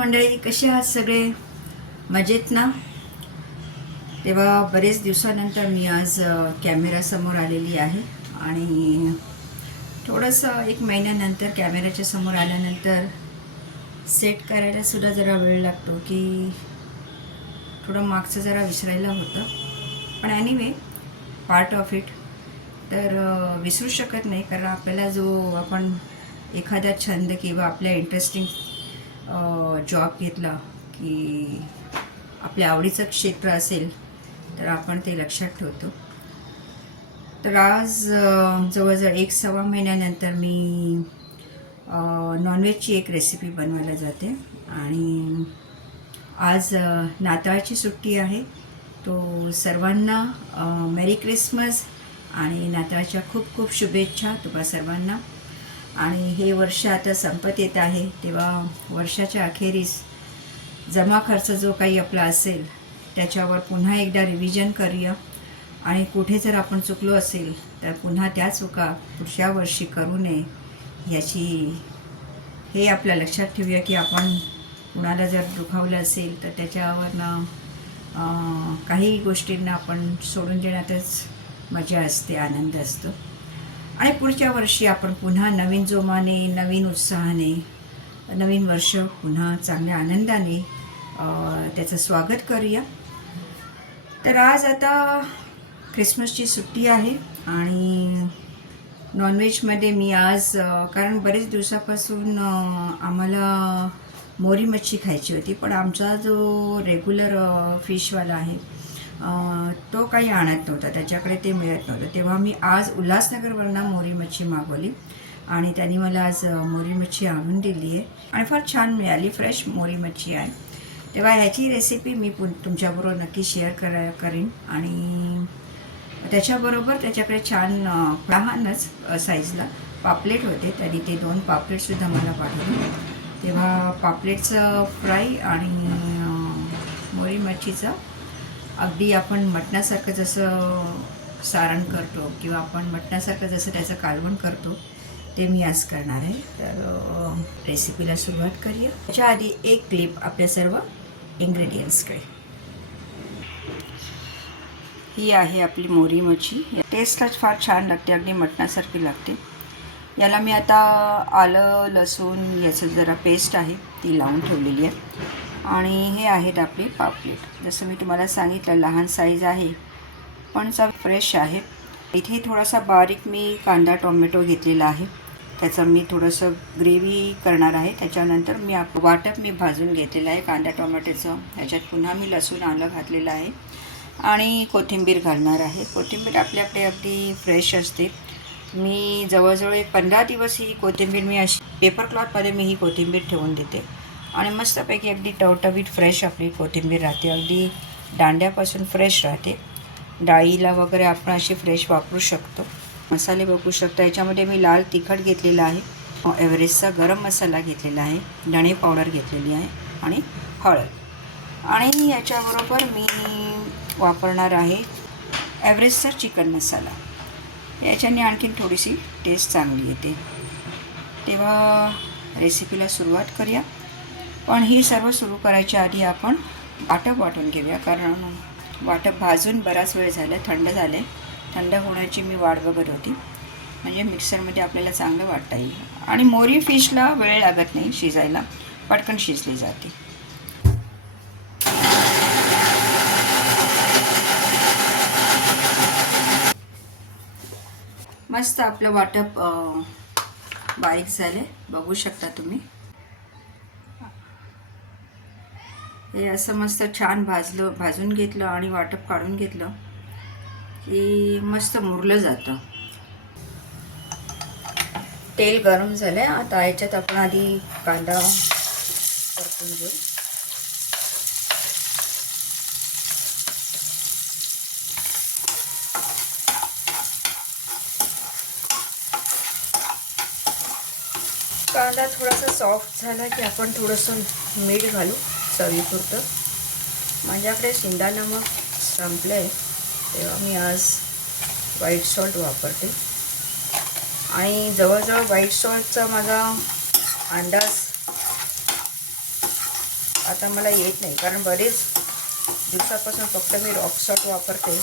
मंडळी कसे आहात सगळे? मजेत ना? तेव्हा बरेच दिवसानंतर मी आज कॅमेरासमोर आलेली आहे आणि थोडंसं एक महिन्यानंतर कॅमेऱ्याच्या समोर आल्यानंतर सेट करायला सुद्धा जरा वेळ लागतो की थोडं मागचं जरा विसरायला होतं. पण ॲनिवे पार्ट ऑफ इट तर विसरू शकत नाही कारण आपल्याला जो आपण एखादा छंद किंवा आपल्या इंटरेस्टिंग जॉब घेतला की आपल्या आवडीचं क्षेत्र असेल तर आपण ते लक्षात ठेवतो. तर आज जवळजवळ एक सव्वा महिन्यानंतर मी नॉनव्हेजची एक रेसिपी बनवायला जाते. आणि आज नाताळची सुट्टी आहे. तो सर्वांना मेरी क्रिसमस आणि नाताळच्या खूप खूप शुभेच्छा तुम्हा सर्वांना. आणि हे वर्ष आता संपत येत आहे तेव्हा वर्षाच्या अखेरीस जमा खर्च जो काही आपला असेल त्याच्यावर पुन्हा एकदा रिव्हिजन करूया. आणि कुठे जर आपण चुकलो असेल तर पुन्हा त्या चुका पुढच्या वर्षी करू नये याची हे आपल्या लक्षात ठेवूया की आपण कुणाला जर दुखावलं असेल तर त्याच्यावरनं काही गोष्टींना आपण सोडून देण्यातच मजा असते आनंद असतो. आणि पुढच्या वर्षी आपण पुन्हा नवीन जोमाने नवीन उत्साहाने नवीन वर्ष पुन्हा चांगल्या आनंदाने त्याचं स्वागत करूया. तर आज आता ख्रिसमसची सुट्टी आहे आणि नॉनव्हेजमध्ये मी आज कारण बरेच दिवसापासून आम्हाला मोरी मच्छी खायची होती पण आमचा जो रेग्युलर फिशवाला आहे तो काही आणत नव्हता त्याच्याकडे ते मिळत नव्हतं. तेव्हा मी आज उल्हासनगरवरनं मोरी मच्छी मागवली आणि त्यांनी मला आज मोरी मच्छी आणून दिली आहे आणि फार छान मिळाली फ्रेश मोरी मच्छी आहे. तेव्हा ह्याची रेसिपी मी पु तुमच्याबरोबर नक्की शेअर करा करीन आणि त्याच्याबरोबर त्याच्याकडे छान लहानच साईजला पापलेट होते. त्यांनी ते दोन पापलेटसुद्धा मला पाठवले. तेव्हा पापलेटचं फ्राय आणि मोरी मच्छीचं अगदी आपण मटणासारखं जसं सारण करतो किंवा आपण मटणासारखं जसं त्याचं कालवण करतो ते मी आज करणार आहे. तर रेसिपीला सुरुवात करूया. त्याच्या आधी एक क्लिप आपल्या सर्व इन्ग्रेडियंट्सकडे ही आहे आपली मोरी मच्छी. टेस्टलाच फार छान लागते अगदी मटणासारखी लागते. याला मी आता आलं लसूण याचं जरा पेस्ट आहे ती लावून ठेवलेली आहे. आणि हे आहेत आपले पापलेट जसं मी तुम्हाला सांगितलं लहान साईज आहे पण सब फ्रेश आहे. इथे थोडासा बारीक मी कांदा टोमॅटो घेतलेला आहे. त्याचं मी थोडंसं ग्रेव्ही करणार आहे. त्याच्यानंतर मी आप वाटप मी भाजून घेतलेलं आहे कांदा टोमॅटोचं. ह्याच्यात पुन्हा मी लसूण आलं घातलेलं आहे. आणि कोथिंबीर घालणार आहे. कोथिंबीर आपल्याकडे अगदी फ्रेश असते. मी जवळजवळ एक पंधरा दिवस ही कोथिंबीर मी अशी पेपर क्लॉथमध्ये मी ही कोथिंबीर ठेवून देते. आणि मस्तपैकी अगदी टवटवीत फ्रेश आपली कोथिंबीर राहते. अगदी दांड्यापासून फ्रेश राहते. डाळीला वगैरे आपण अशी फ्रेश वापरू शकतो. मसाले बघू शकता. याच्यामध्ये मी लाल तिखट घेतलेला आहे. एव्हरेस्टचा गरम मसाला घेतलेला आहे. धणे पावडर घेतलेली आहे. आणि हळद. आणि याच्याबरोबर मी वापरणार आहे एव्हरेस्टचा चिकन मसाला. याच्याने आणखीन थोडीशी टेस्ट चांगली येते. तेव्हा रेसिपीला सुरुवात करूया. पण ही सर्व सुरू करायच्या आधी आपण वाटप वाटून घेऊया. कारण वाटप भाजून बराच वेळ झाला थंड झालं. आहे थंड होण्याची मी वाट बघत होती. म्हणजे मिक्सरमध्ये आपल्याला चांगलं वाटता येईल. आणि मोरी फिशला वेळ लागत नाही शिजायला पटकन शिजली जाते. मस्त आपलं वाटप बारीक झाले. बघू शकता तुम्ही. हे असं मस्त छान भाजलं भाजून घेतलं आणि वाटप काढून घेतलं की मस्त मुरलं जातं. तेल गरम झालं आता याच्यात आपण आधी कांदा परतून घेऊ. कांदा थोडासा सॉफ्ट झाला की आपण थोडंसं मीठ घालू. चवीपुरतं. माझ्याकडे शिंदा नमक संपलं. आहे तेव्हा मी आज व्हाईट सॉल्ट वापरते. आणि जवळजवळ व्हाईट सॉल्टचा माझा अंदाज आता मला येत नाही. कारण बरेच दिवसापासून फक्त मी रॉक सॉल्ट वापरते.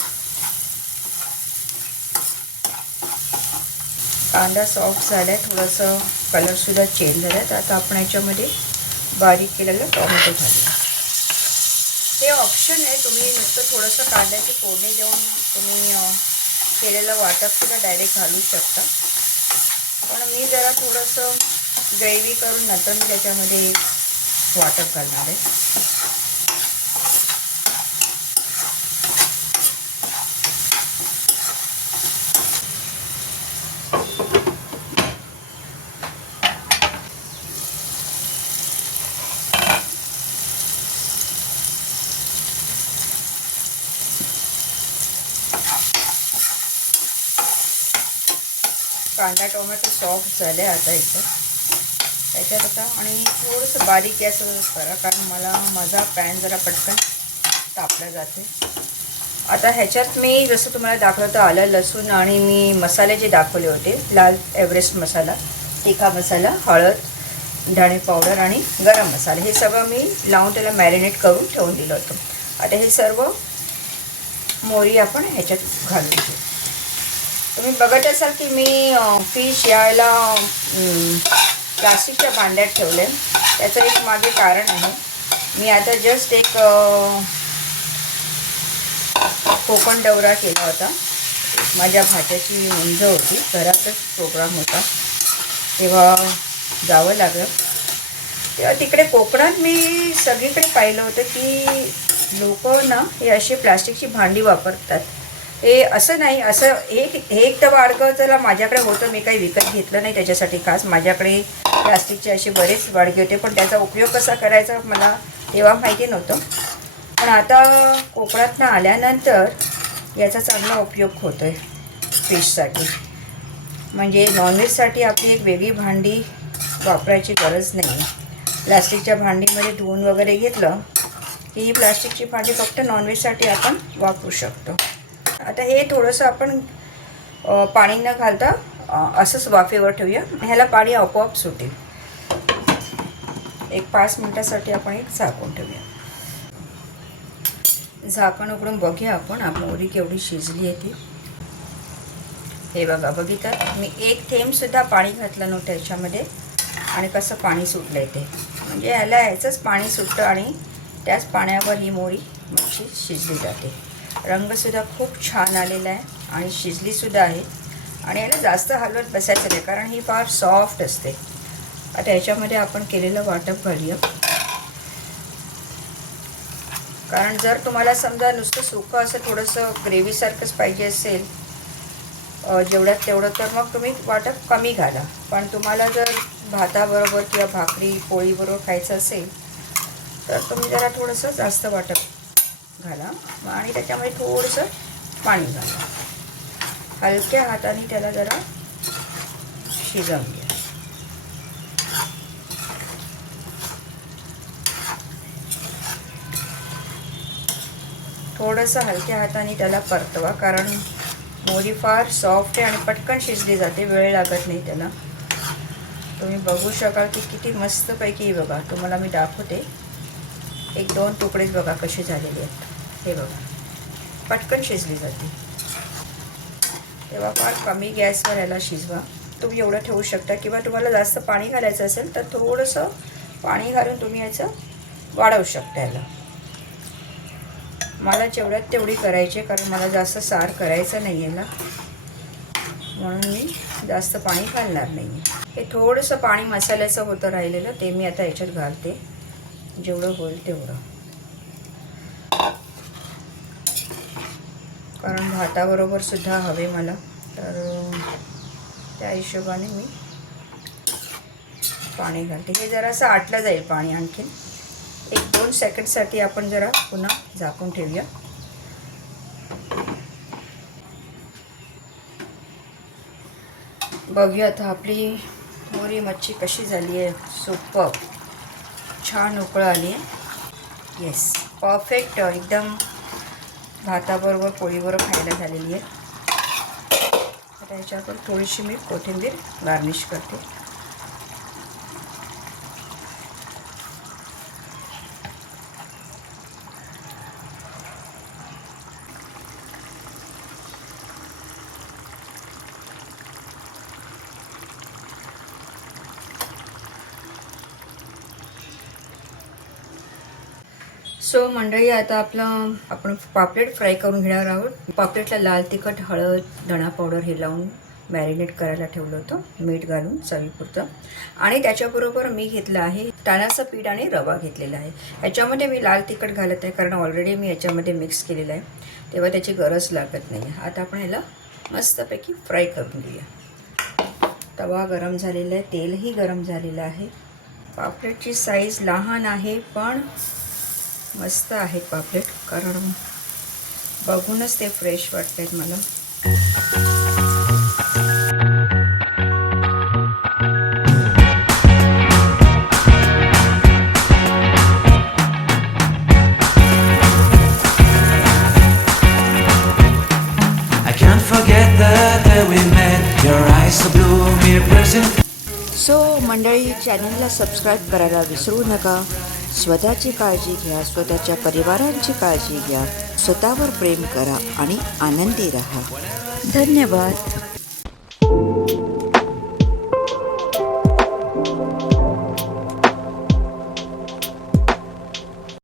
कांदा सॉफ्ट झाला आहे थोडंसं कलरसुद्धा चेंज झाला आहे तर आता आपण याच्यामध्ये बारीक केलेलं टोमॅटो घालून हे ऑप्शन आहे तुम्ही नुसतं थोडंसं कांद्याची फोडणी देऊन तुम्ही केलेलं केलेलं वाटपसुद्धा डायरेक्ट घालू शकता. पण मी जरा थोडंसं ग्रेव्ही करून नंतर मी त्याच्यामध्ये वाटप घालणार आहे. कांदा टोमॅटो सॉफ्ट झाले आता एकदम त्याच्यात आता आणि थोडंसं बारीक गॅस करा कारण मला माझा पॅन जरा पटकन तापला जाते आता ह्याच्यात मी जसं तुम्हाला दाखवलं होतं आलं लसूण आणि मी मसाले जे दाखवले होते लाल एव्हरेस्ट मसाला तिखा मसाला हळद धणे पावडर आणि गरम मसाला हे सगळं मी लावून त्याला मॅरिनेट करून ठेवून दिलं होतं. आता हे सर्व मोरी आपण ह्याच्यात घालून घेऊ. तुम्ही बघत असाल की मी फिश यायला प्लास्टिकच्या भांड्यात ठेवले. त्याचं एक मागे कारण आहे. मी आता जस्ट एक कोकण दौरा केला होता. माझ्या भाच्याची मुंज होती. घरातच प्रोग्राम होता. तेव्हा जावं लागलं. तेव्हा तिकडे कोकणात मी सगळीकडे पाहिलं होतं की लोक ना हे अशी प्लास्टिकची भांडी वापरतात. हे असं नाही असं एक हे एक तर वाडगं चला माझ्याकडे होतं मी काही विकत घेतलं नाही त्याच्यासाठी खास. माझ्याकडे प्लास्टिकचे असे बरेच वाडगे होते पण त्याचा उपयोग कसा करायचा मला तेव्हा माहिती नव्हतं. पण आता कोकणातनं आल्यानंतर याचा चांगला उपयोग होतो आहे फिशसाठी. म्हणजे नॉनव्हेजसाठी आपली एक वेगळी भांडी वापरायची गरज नाही. प्लास्टिकच्या भांडीमध्ये धुवून वगैरे घेतलं की ही प्लास्टिकची भांडी फक्त नॉनव्हेजसाठी आपण वापरू शकतो. आता हे थोडंसं आपण पाणी न घालता असंच वाफेवर ठेवूया. ह्याला पाणी आपोआप सुटेल. एक पाच मिनटासाठी आपण एक झाकून ठेवूया. झाकण उघडून बघूया आपण मोहरी केवढी शिजली आहे ती. हे बघा बघितलं? मी एक थेंबसुद्धा पाणी घातलं नव्हतं याच्यामध्ये. आणि कसं पाणी सुटलं आहे ते. म्हणजे याला ह्याचंच पाणी सुटतं आणि त्याच पाण्यावर ही मोरी मच्छी शिजली जाते. रंगसुद्धा खूप छान आलेला आहे आणि शिजलीसुद्धा आहे. आणि याला जास्त हलवत बसायचं नाही कारण ही फार सॉफ्ट असते. आता याच्यामध्ये आपण केलेलं वाटप घालूया कारण जर तुम्हाला समजा नुसतं सुकं असं थोडंसं ग्रेव्हीसारखंच पाहिजे असेल जेवढ्यात तेवढं तर मग तुम्ही वाटप कमी घाला. पण तुम्हाला जर भाताबरोबर किंवा भाकरी पोळीबरोबर खायचं असेल तर तुम्ही जरा थोडंसं जास्त वाटप घाला. आणि त्याच्यामध्ये थोडंसं पाणी घाला. हलक्या हाताने त्याला जरा शिजवून घ्या. थोडंसं हलक्या हाताने त्याला परतवा कारण मोरी फार सॉफ्ट आहे आणि पटकन शिजली जाते वेळ लागत नाही त्याला. तुम्ही बघू शकाल की किती मस्तपैकी बघा. तुम्हाला मी दाखवते. एक दोन तुकडेच बघा कसे झालेले आहेत. हे बघा. पटकन शिजली जाते. तेव्हा फार कमी गॅसवर याला शिजवा. तुम्ही एवढं ठेवू शकता किंवा तुम्हाला जास्त पाणी घालायचं असेल तर थोडंसं पाणी घालून तुम्ही याचं वाढवू शकता याला. मला जेवढ्यात तेवढी करायची आहे, कारण मला जास्त सार करायचं नाही याला. म्हणून मी जास्त पाणी घालणार नाही. हे थोडंसं पाणी मसाल्याचं होतं राहिलेलं ते मी आता याच्यात घालते. जेवढं होईल तेवढं. कारण भाताबरोबर सुद्धा हवे मला. तर त्या हिशोबाने मी पाणी घालते. हे जरासं आटलं जाईल पाणी आणखीन. एक दोन सेकंडसाठी आपण जरा पुन्हा झाकून ठेवूया. बघूयात आपली मोरी मच्छी कशी झाली आहे. सुपर. छान उकळ आली आहे. येस परफेक्ट एकदम भाताबरोबर पोळीबरोबर खायला झालेली आहे. आता याच्यावर थोडीशी मी कोथिंबीर गार्निश करते. सो मंडळी आता आपलं आपण पापलेट फ्राय करून घेणार आहोत. पापलेटला लाल तिखट हळद धणा पावडर हे लावून मॅरिनेट करायला ठेवलं होतं. मीठ घालून चवीपुरतं. आणि त्याच्याबरोबर मी घेतलं आहे तानाचं पीठ आणि रवा घेतलेला आहे. याच्यामध्ये मी लाल तिखट घालत आहे कारण ऑलरेडी मी याच्यामध्ये मिक्स केलेलं आहे. तेव्हा त्याची गरज लागत नाही आता आपण ह्याला मस्तपैकी फ्राय करून घेऊया. तवा गरम झालेला आहे. तेलही गरम झालेलं आहे. पापलेटची साईज लहान आहे पण मस्त आहेत पापलेट कारण बघूनच ते फ्रेश वाटत आहेत मला I can't forget the day we met. Your eyes so blue, mere present. So मंडळी चॅनलला सबस्क्राईब करायला विसरू नका स्वतःची काळजी घ्या स्वतःच्या परिवारांची काळजी घ्या. स्वतःवर प्रेम करा आणि आनंदी राहा. धन्यवाद.